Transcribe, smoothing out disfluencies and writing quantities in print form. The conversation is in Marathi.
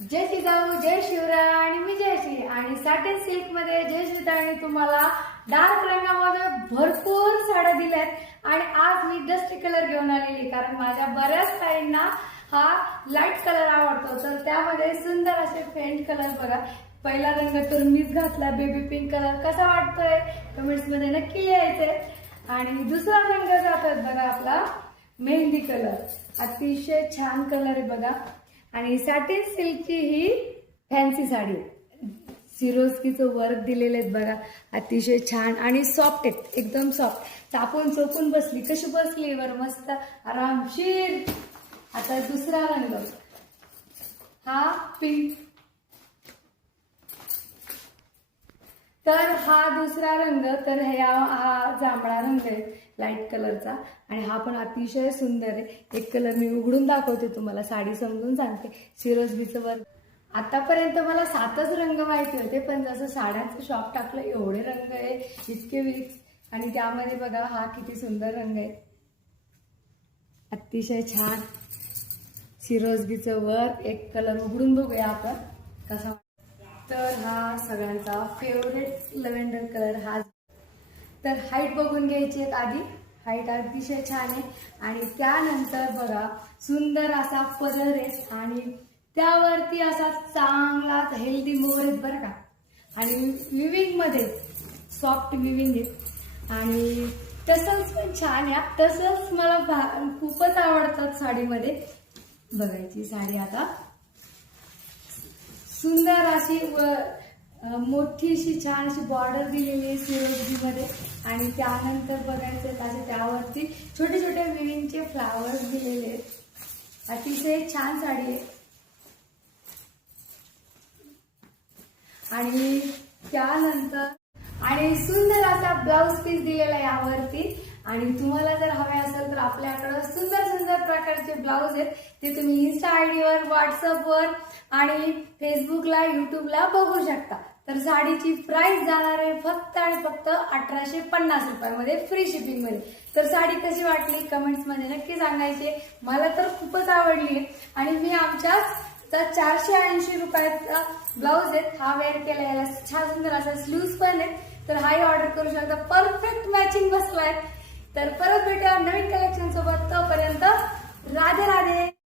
जय जिजाऊ, जय शिवराय आणि मी जयश्री आणि साटेन सिल्क मध्ये जयश्री ताईने तुम्हाला डार्क रंगामध्ये भरपूर साड्या दिल्यात आणि आज मी डस्टी कलर घेऊन आलेली कारण माझ्या बऱ्याच ताईंना हा लाईट कलर आवडतो, तर त्यामध्ये सुंदर असे फेंट कलर बघा. पहिला रंग तर मीच घातला बेबी पिंक कलर. कसा वाटतोय कमेंट्स मध्ये नक्की लिहायचे. आणि दुसरा रंग जातोय बघा आपला मेहंदी कलर. अतिशय छान कलर आहे बघा. आणि सॅटिन सिल्कची ही फॅन्सी साडी, सिरोस्कीचं वर्क दिलेले आहेत बघा. अतिशय छान आणि सॉफ्ट आहेत, एकदम सॉफ्ट. चापून चोपून बसली कशी बसली बरं, मस्त आरामशीर. आता दुसरा रंग हा पिंक, तर हा दुसरा रंग तर हा जांभळा रंग आहे लाईट कलरचा आणि हा पण अतिशय सुंदर आहे. एक कलर मी उघडून दाखवते तुम्हाला, साडी समजून सांगते. सिरोस्कीचं वर्क. आतापर्यंत मला 7च रंग माहिती होते, पण जसं साड्यांचं शॉप टाकलं एवढे रंग आहे, इतके विक्स. आणि त्यामध्ये बघा हा किती सुंदर रंग आहे, अतिशय छान सिरोस्कीचं वर्क. एक कलर उघडून बघूया आपण कसा. तर हा सगळ्यांचा फेवरेट लव्हेंडर कलर हा. तर हाईट बघून घ्यायची आहे आधी. हाईट अतिशय छान आहे आणि त्यानंतर बघा सुंदर असा पदर आहे आणि त्यावरती असा चांगला हेल्दी मोर आहेत बरं का. आणि विविंग मध्ये सॉफ्ट विविंग आहे आणि टसल्स पण छान आहे. टसल्स मला खूपच आवडतात साडीमध्ये. बघायची साडी आता सुंदर अशी मोठीशी छान अशी बॉर्डर दिलेली आहे सिरोस्कीमध्ये. आणि त्यानंतर बघायचं असे त्यावरती छोटे छोटे विविंगचे फ्लावर्स दिलेले आहेत. अतिशय छान साडी आहे. आणि त्यानंतर आणि सुंदर असा ब्लाउज पीस दिलेला आहे यावरती. आणि तुम्हाला जर हवे असेल तर आपल्याकडे सुंदर सुंदर प्रकारचे ब्लाउज आहेत, ते तुम्ही इन्स्टा आयडीवर, व्हॉट्सअपवर आणि फेसबुकला, युट्यूबला बघू शकता. तर साडीची प्राइस जाणार आहे फक्त आणि फक्त 1850 रुपयामध्ये, फ्री शिपिंग मध्ये. तर साडी कशी वाटली कमेंट्स मध्ये नक्की सांगायचे. मला तर खूपच आवडली आहे. आणि मी आमच्याच तर 480 रुपयाचा ब्लाउज आहे हा वेअर केला. याला छान सुंदर असा स्लीव्स पण आहेत, तर हाही ऑर्डर करू शकता. परफेक्ट मॅचिंग बसलाय. तर परत भेटूया नवीन कलेक्शन सोबत. तोपर्यंत राधे राधे.